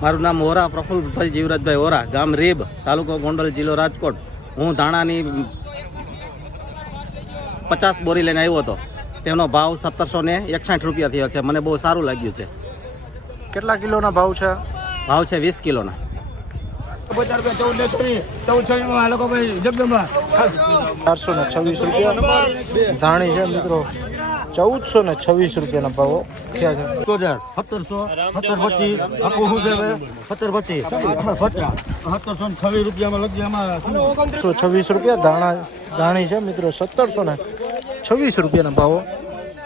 મારું નામ ઓરા પ્રફુલ્લભાઈ જીવરાજભાઈ ઓરા, ગામ રેબ, તાલુકો ગોંડલ, જિલ્લો રાજકોટ. હું ધાણાની 50 બોરી લઈને આવ્યો હતો. તેનો ભાવ 1761 રૂપિયા થયો છે. મને બહુ સારું લાગ્યું છે. કેટલા કિલોના ભાવ છે? ભાવ છે 20 કિલોના. 426 રૂપિયા ધાણી છે મિત્રો. 1426 રૂપિયાના ભાવો થયા છે. 1726 રૂપિયા ધાણી છે મિત્રો. 1726 રૂપિયાના ભાવો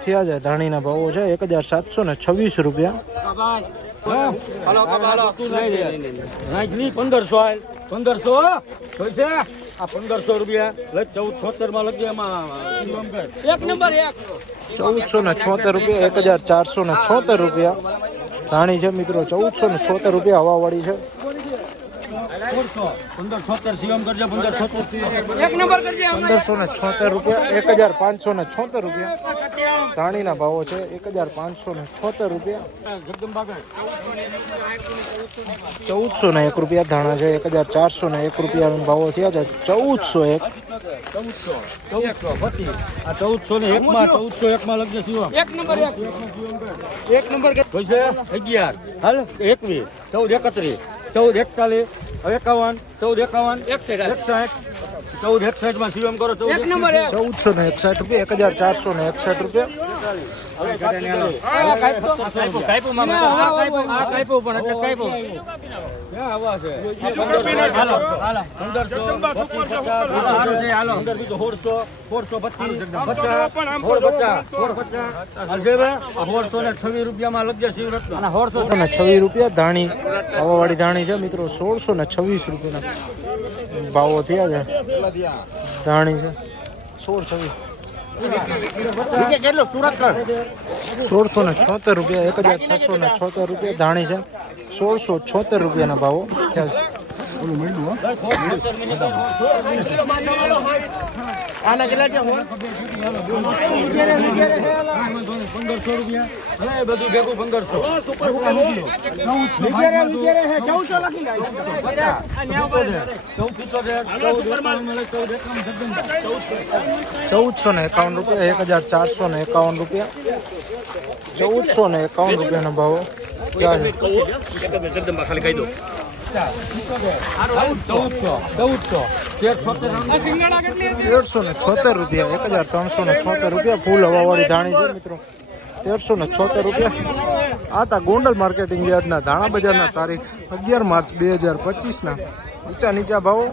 થયા છે. ધાણીના ભાવો છે 1726 રૂપિયા. 1500 રૂપિયા 1476 માં લખજે. એમાં એક નંબર 1476 રૂપિયા. 1476 રૂપિયા ધાણી છે મિત્રો. 1476 રૂપિયા હવાવાળી છે. 1576 સીએમ કરજે. 1576 એક નંબર કરજે. 1576 રૂપિયા. 1576 રૂપિયા ધાણીના ભાવો છે. 1576 રૂપિયા. 1401 રૂપિયા ધાણા છે. 1401 રૂપિયા ભાવો થયા છે. 1401 માં 1401 માં લખજે સીએમ. એક નંબર 11 હાલ 21 14 31 14 41 14 51 માં સીએમ કરો. 1461 રૂપિયા. 1461 રૂપિયા. રૂપિયામાં લગજે શિવરત્ન. 1626 રૂપિયા ધાણી હવાવાળી ધાણી છે મિત્રો. 1626 રૂપિયાના ભાવો થયા છે. ધાણી છે 1676 રૂપિયા. 1676 રૂપિયા ધાણી છે. 1676 રૂપિયાના ભાવો થયા છે. આના કેટલા છે? 1500 રૂપિયા. બધું ભેગું 1451 રૂપિયા. 1451 રૂપિયા. 1451 રૂપિયાના ભાવો ક્યાં છે? જગદંબા ખાલી કહી દો. 1376 રૂપિયા. 1376 રૂપિયા ફૂલ હવાવાળી ધાણી છે મિત્રો. 1376 રૂપિયા. આ તા ગોંડલ માર્કેટિંગ યાર્ડના ધાણા બજારના તારીખ 11 માર્ચ 2025 ના ઊંચા નીચા ભાવો.